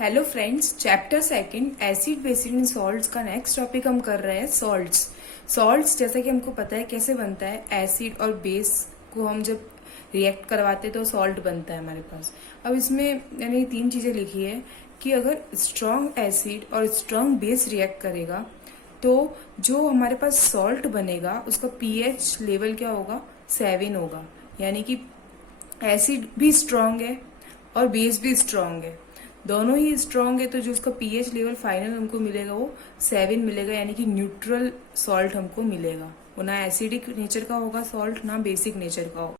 Hello friends, chapter second acid bases and salts का next topic हम कर रहे हैं सॉल्ट्स। सॉल्ट्स जैसा कि हमको पता है कैसे बनता है, एसिड और बेस को हम जब रिएक्ट करवाते हैं तो सॉल्ट बनता है हमारे पास। अब इसमें मैंने तीन चीजें लिखी है कि अगर स्ट्रॉन्ग एसिड और स्ट्रॉन्ग बेस रिएक्ट करेगा तो जो हमारे पास सॉल्ट बनेगा उसका पीएच लेवल क्या होगा, 7 होगा। यानी कि एसिड भी स्ट्रांग है और बेस भी स्ट्रांग है, दोनों ही स्ट्रांग है, तो जो उसका पीएच लेवल फाइनल हमको मिलेगा वो 7 मिलेगा। यानी कि न्यूट्रल सॉल्ट हमको मिलेगा, वो ना एसिडिक नेचर का होगा सॉल्ट, ना बेसिक नेचर का होगा।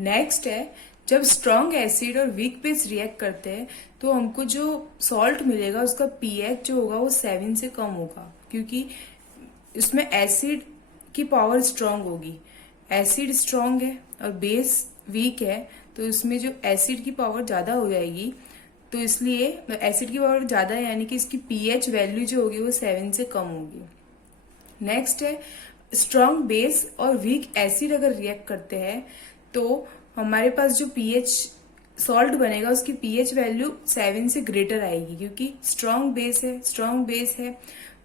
नेक्स्ट है, जब स्ट्रॉन्ग एसिड और वीक बेस रिएक्ट करते हैं तो हमको जो सॉल्ट मिलेगा उसका पीएच जो होगा वो 7 से कम होगा, क्योंकि इसमें एसिड की पावर स्ट्रांग होगी। एसिड स्ट्रांग है और बेस वीक है, तो इसमें जो एसिड की पावर ज्यादा हो जाएगी, तो इसलिए एसिड की पावर ज्यादा है यानी कि इसकी पीएच वैल्यू जो होगी वो 7 से कम होगी। नेक्स्ट है, स्ट्रॉन्ग बेस और वीक एसिड अगर रिएक्ट करते हैं तो हमारे पास जो पीएच सॉल्ट बनेगा उसकी पीएच वैल्यू 7 से ग्रेटर आएगी, क्योंकि स्ट्रॉन्ग बेस है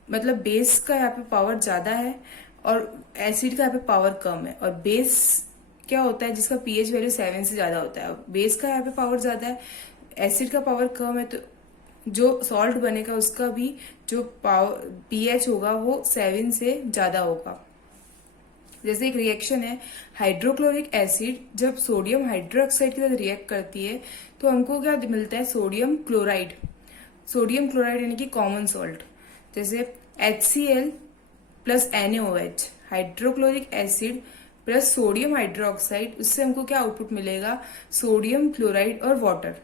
मतलब बेस का यहाँ पे पावर ज्यादा है और एसिड का यहाँ पे पावर कम है। और बेस क्या होता है जिसका पीएच वैल्यू 7 से ज्यादा होता है, बेस का यहाँ पे पावर ज्यादा है, एसिड का पावर कम है, तो जो सॉल्ट बनेगा उसका भी जो पावर पीएच होगा वो 7 से ज्यादा होगा। जैसे एक रिएक्शन है, हाइड्रोक्लोरिक एसिड जब सोडियम हाइड्रोक्साइड के साथ रिएक्ट करती है तो हमको क्या मिलता है, सोडियम क्लोराइड यानी कि कॉमन सॉल्ट। जैसे HCl plus NaOH, hydrochloric acid plus sodium hydroxide, उससे हमको क्या आउटपुट मिलेगा, सोडियम क्लोराइड और वाटर।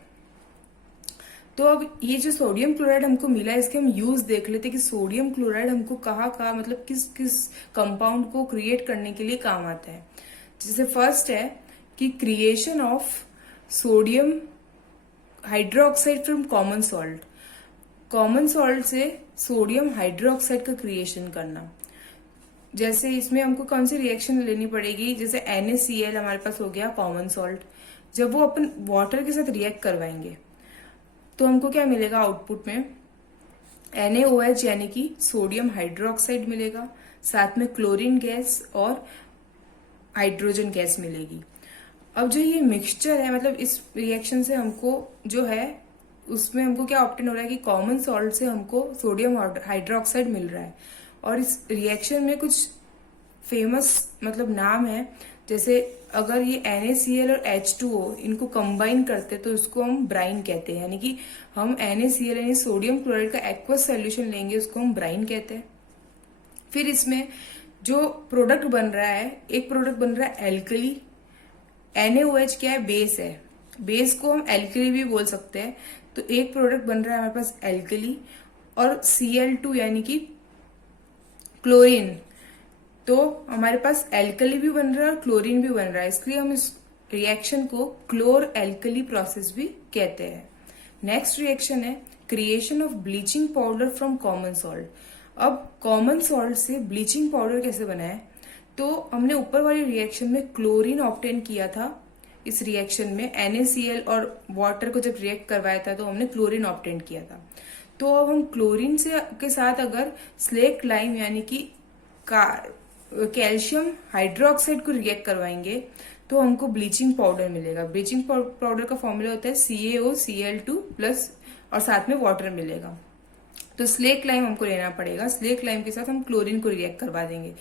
तो अब ये जो सोडियम क्लोराइड हमको मिला है इसके हम यूज देख लेते कि सोडियम क्लोराइड हमको कहाँ मतलब किस किस कंपाउंड को क्रिएट करने के लिए काम आता है। जैसे फर्स्ट है कि creation of sodium hydroxide from common salt से सोडियम हाइड्रोक्साइड का क्रिएशन करना। जैसे इसमें हमको कौन सी रिएक्शन लेनी पड़ेगी, जैसे NaCl हमारे पास हो गया कॉमन सॉल्ट, जब वो अपन वाटर के साथ रिएक्ट करवाएंगे तो हमको क्या मिलेगा आउटपुट में, NaOH यानी कि सोडियम हाइड्रोक्साइड मिलेगा, साथ में क्लोरीन गैस और हाइड्रोजन गैस मिलेगी। अब जो ये मिक्सचर है, मतलब इस रिएक्शन से हमको जो है उसमें हमको क्या ऑब्टेन हो रहा है कि कॉमन सॉल्ट से हमको सोडियम हाइड्रोक्साइड मिल रहा है। और इस रिएक्शन में कुछ फेमस मतलब नाम है, जैसे अगर ये NaCl और H2O इनको कंबाइन करते तो उसको हम ब्राइन कहते हैं। यानी कि हम NaCl यानी सोडियम क्लोराइड का एक्वस सॉल्यूशन लेंगे, उसको हम ब्राइन कहते हैं। फिर इसमें जो प्रोडक्ट बन रहा है, एक प्रोडक्ट बन रहा है एल्कली। NaOH क्या है, बेस है, बेस को हम एल्कली भी बोल सकते हैं। तो एक प्रोडक्ट बन रहा है हमारे पास एल्कली, और Cl2 यानी कि क्लोरीन। तो हमारे पास एल्कली भी बन रहा है और क्लोरीन भी बन रहा है, इसलिए हम इस रिएक्शन को क्लोर एल्कली प्रोसेस भी कहते हैं। नेक्स्ट रिएक्शन है creation of bleaching powder from common salt. अब कॉमन सॉल्ट से ब्लीचिंग पाउडर कैसे बना है, तो हमने ऊपर वाली रिएक्शन में क्लोरीन ऑब्टेन किया था। इस रिएक्शन में NaCl और वाटर को जब रिएक्ट करवाया था तो हमने क्लोरीन ऑब्टेन किया था। तो अब हम क्लोरीन से के साथ अगर स्लेक लाइम यानी कि कैल्शियम हाइड्रोक्साइड को रिएक्ट करवाएंगे तो हमको ब्लीचिंग पाउडर मिलेगा। ब्लीचिंग पाउडर का फॉर्मूला होता है CaOCl2 प्लस और साथ में वाटर मिलेगा। तो स्लेक लाइम हमको लेना पड़ेगा, स्लेक लाइम के साथ हम क्लोरीन को रिएक्ट करवा देंगे।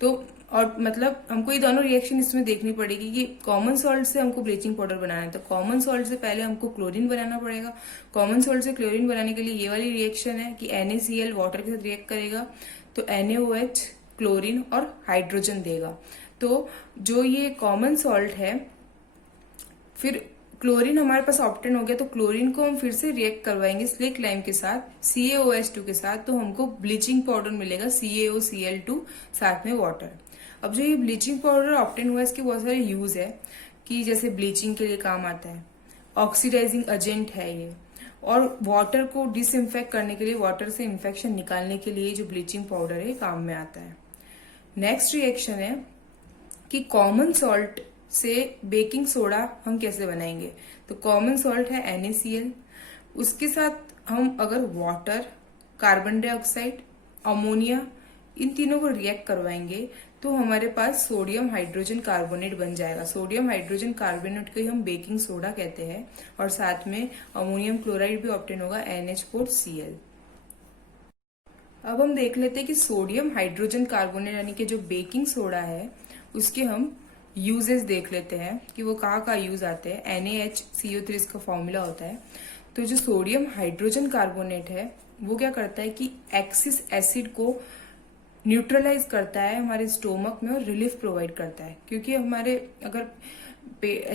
तो और मतलब हमको ये दोनों रिएक्शन इसमें देखनी पड़ेगी कि कॉमन सॉल्ट से हमको ब्लीचिंग पाउडर बनाना है तो कॉमन सॉल्ट से पहले हमको क्लोरीन बनाना पड़ेगा। कॉमन सॉल्ट से क्लोरीन बनाने के लिए ये वाली रिएक्शन है कि NaCl वाटर के साथ रिएक्ट करेगा तो NaOH क्लोरीन और हाइड्रोजन देगा। तो जो ये कॉमन सॉल्ट है, फिर क्लोरीन हमारे पास ऑब्टेन हो गया तो क्लोरीन को हम फिर से रिएक्ट करवाएंगे स्लेक लाइम के साथ CaOH2 के साथ, तो हमको ब्लीचिंग पाउडर मिलेगा CaOCl2 साथ में वाटर। अब जो ये ब्लीचिंग पाउडर ऑब्टेन हुआ है इसके बहुत सारे यूज है कि जैसे ब्लीचिंग के लिए काम आता है, ऑक्सीडाइजिंग एजेंट है ये, और वाटर को डिसइंफेक्ट करने के लिए, वाटर से इन्फेक्शन निकालने के लिए जो ब्लीचिंग पाउडर है काम में आता है। नेक्स्ट रिएक्शन है कि कॉमन सॉल्ट से बेकिंग सोडा हम कैसे बनाएंगे। तो कॉमन सॉल्ट है NaCl उसके साथ हम अगर वाटर, कार्बन डाइऑक्साइड, अमोनिया इन तीनों को रिएक्ट करवाएंगे तो हमारे पास सोडियम हाइड्रोजन कार्बोनेट बन जाएगा। सोडियम हाइड्रोजन कार्बोनेट को ही हम बेकिंग सोडा कहते हैं और साथ में अमोनियम क्लोराइड भी ऑब्टेन होगा NH4Cl। अब हम देख लेते हैं कि सोडियम हाइड्रोजन कार्बोनेट यानी कि जो बेकिंग सोडा है उसके हम यूजेस देख लेते हैं कि वो कहाँ यूज आते हैं। NaHCO3 इसका फॉर्मूला होता है। तो जो सोडियम हाइड्रोजन कार्बोनेट है वो क्या करता है कि एक्सिस एसिड को न्यूट्रलाइज करता है हमारे स्टोमक में और रिलीफ प्रोवाइड करता है, क्योंकि हमारे अगर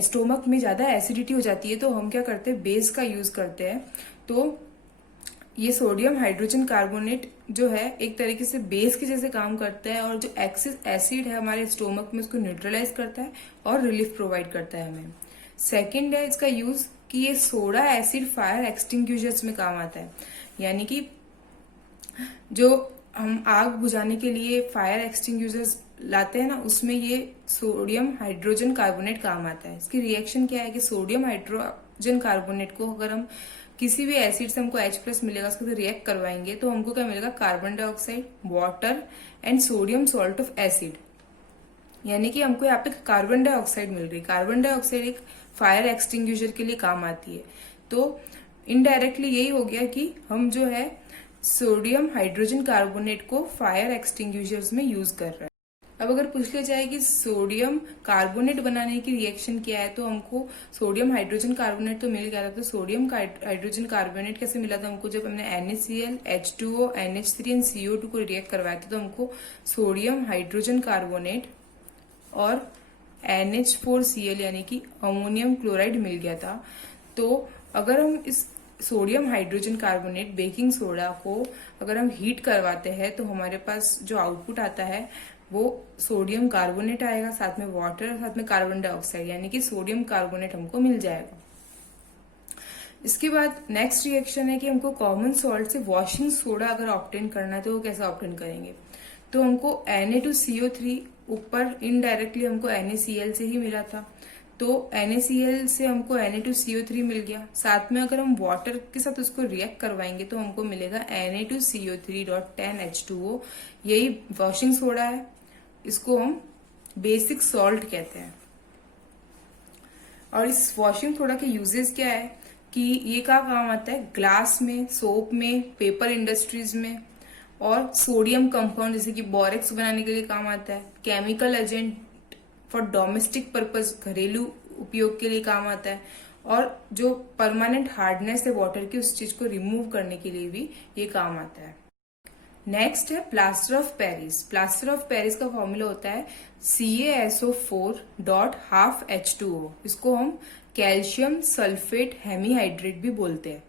स्टोमक में ज्यादा एसिडिटी हो जाती है तो हम क्या करते हैं, बेस का यूज करते हैं। तो ये सोडियम हाइड्रोजन कार्बोनेट जो है एक तरीके से बेस के जैसे काम करता है और जो एक्सिस एसिड है हमारे स्टोमक में उसको न्यूट्रलाइज करता है और रिलीफ प्रोवाइड करता है हमें। सेकेंड है इसका यूज कि ये सोडा एसिड फायर एक्सटिंग्विशर्स में काम आता है, यानी कि जो हम आग बुझाने के लिए फायर एक्सटिंग्विशर्स लाते हैं ना, उसमें ये सोडियम हाइड्रोजन कार्बोनेट काम आता है। इसकी रिएक्शन क्या है कि सोडियम हाइड्रोजन कार्बोनेट को अगर हम किसी भी एसिड से हमको H+ मिलेगा उसके साथ रिएक्ट करवाएंगे तो हमको क्या मिलेगा, carbon dioxide, water and sodium salt of acid, यानी कि हमको यहाँ पे कार्बन डाइऑक्साइड मिल रही है। कार्बन डाइऑक्साइड एक फायर एक्सटिंग्विशर के लिए काम आती है। तो इनडायरेक्टली यही हो गया कि हम जो है सोडियम हाइड्रोजन कार्बोनेट को फायर एक्सटिंग्विशर्स में यूज कर रहे हैं। अब अगर पूछ लिया जाए कि सोडियम कार्बोनेट बनाने की रिएक्शन क्या है, तो हमको सोडियम हाइड्रोजन कार्बोनेट तो मिल गया था। तो सोडियम हाइड्रोजन कार्बोनेट कैसे मिला था हमको, जब हमने NaCl, H2O, NH3 and CO2 को रिएक्ट करवाया था तो हमको सोडियम हाइड्रोजन कार्बोनेट और NH4Cl यानी कि अमोनियम क्लोराइड मिल गया था। तो अगर हम इस sodium hydrogen carbonate baking soda को अगर हम हीट करवाते हैं तो हमारे पास जो आउटपुट आता है वो सोडियम कार्बोनेट आएगा, साथ में वाटर, साथ में कार्बन डाइऑक्साइड, यानी कि सोडियम कार्बोनेट हमको मिल जाएगा। इसके बाद नेक्स्ट रिएक्शन है कि हमको कॉमन सॉल्ट से वॉशिंग सोडा अगर ऑब्टेन करना है तो वो कैसे ऑब्टेन करेंगे। तो हमको Na2CO3 ऊपर इनडायरेक्टली हमको NaCl से ही मिला था, तो NaCl से हमको Na2CO3 मिल गया। साथ में अगर हम वाटर के साथ उसको रिएक्ट करवाएंगे तो हमको मिलेगा Na2CO3.10H2O। यही वॉशिंग सोडा है, इसको हम बेसिक सॉल्ट कहते हैं। और इस वॉशिंग सोडा के यूजेस क्या है कि ये का काम आता है, ग्लास में, सोप में, पेपर इंडस्ट्रीज में, और सोडियम कंपाउंड जैसे कि बोरेक्स बनाने के लिए काम आता है। Chemical agent for domestic purpose, घरेलू उपयोग के लिए काम आता है। और जो परमानेंट हार्डनेस है वाटर की उस चीज को रिमूव करने के लिए भी ये काम आता है। नेक्स्ट है plaster of Paris. Plaster of Paris का फॉर्मूला होता है CaSO4.12H2O। इसको हम कैल्शियम सल्फेट हेमीहाइड्रेट भी बोलते हैं।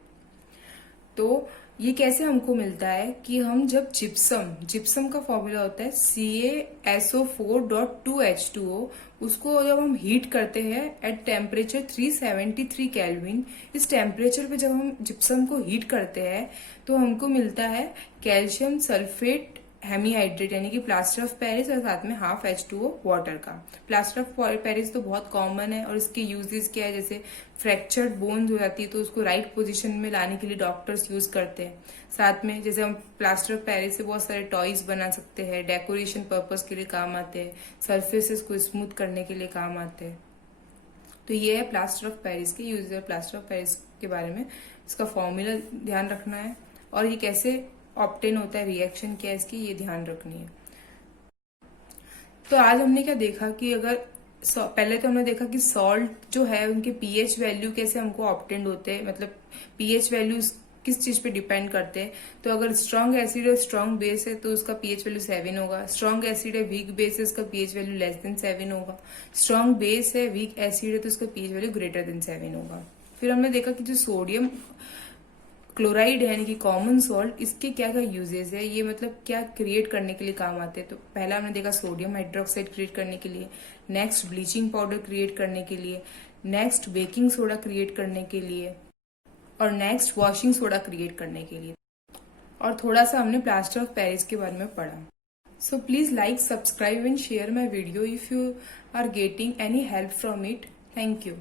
तो ये कैसे हमको मिलता है कि हम जब जिप्सम का फॉर्मूला होता है CaSO4.2H2O, उसको जब हम हीट करते हैं एट टेम्परेचर 373 केल्विन, इस टेम्परेचर पे जब हम जिप्सम को हीट करते हैं तो हमको मिलता है कैल्शियम सल्फेट हेमीहाइड्रेट, यानी कि प्लास्टर ऑफ पेरिस, और साथ में हाफ H2O वाटर का। प्लास्टर ऑफ पेरिस तो बहुत कॉमन है और इसके यूजेस क्या है, जैसे फ्रैक्चर्ड बोन्स हो जाती है तो उसको राइट पोजीशन में लाने के लिए डॉक्टर्स यूज करते हैं। साथ में जैसे हम प्लास्टर ऑफ पेरिस से बहुत सारे टॉयज बना सकते हैं, डेकोरेशन पर्पज के लिए काम आते हैं, सर्फेसेस को स्मूथ करने के लिए काम आते हैं। तो ये है प्लास्टर ऑफ पेरिस के यूज। प्लास्टर ऑफ पेरिस के बारे में इसका फॉर्मूला ध्यान रखना है और ये कैसे ऑब्टेन होता है, रिएक्शन क्या है इसकी, ये ध्यान रखनी है। तो आज हमने क्या देखा कि अगर पहले तो हमने देखा कि सॉल्ट जो है उनके pH वैल्यू कैसे हमको ऑब्टेन होते हैं, मतलब pH वैल्यू किस चीज पे डिपेंड करते हैं। तो अगर स्ट्रॉन्ग एसिड और स्ट्रॉन्ग बेस है तो उसका pH वैल्यू 7 होगा। स्ट्रॉन्ग एसिड है, वीक बेस है, उसका pH वैल्यू लेस देन 7 होगा। स्ट्रॉन्ग बेस है, वीक एसिड है तो उसका pH वैल्यू ग्रेटर देन 7 होगा। फिर हमने देखा कि जो सोडियम क्लोराइड है यानी कि कॉमन सॉल्ट, इसके क्या क्या यूजेस है, ये मतलब क्या क्रिएट करने के लिए काम आते हैं। तो पहला हमने देखा सोडियम हाइड्रोक्साइड क्रिएट करने के लिए, नेक्स्ट ब्लीचिंग पाउडर क्रिएट करने के लिए, नेक्स्ट बेकिंग सोडा क्रिएट करने के लिए, और नेक्स्ट वॉशिंग सोडा क्रिएट करने के लिए। और थोड़ा सा हमने प्लास्टर ऑफ पेरिस के बारे में पढ़ा। So please like, subscribe and share my video if you are getting any help from it. Thank you.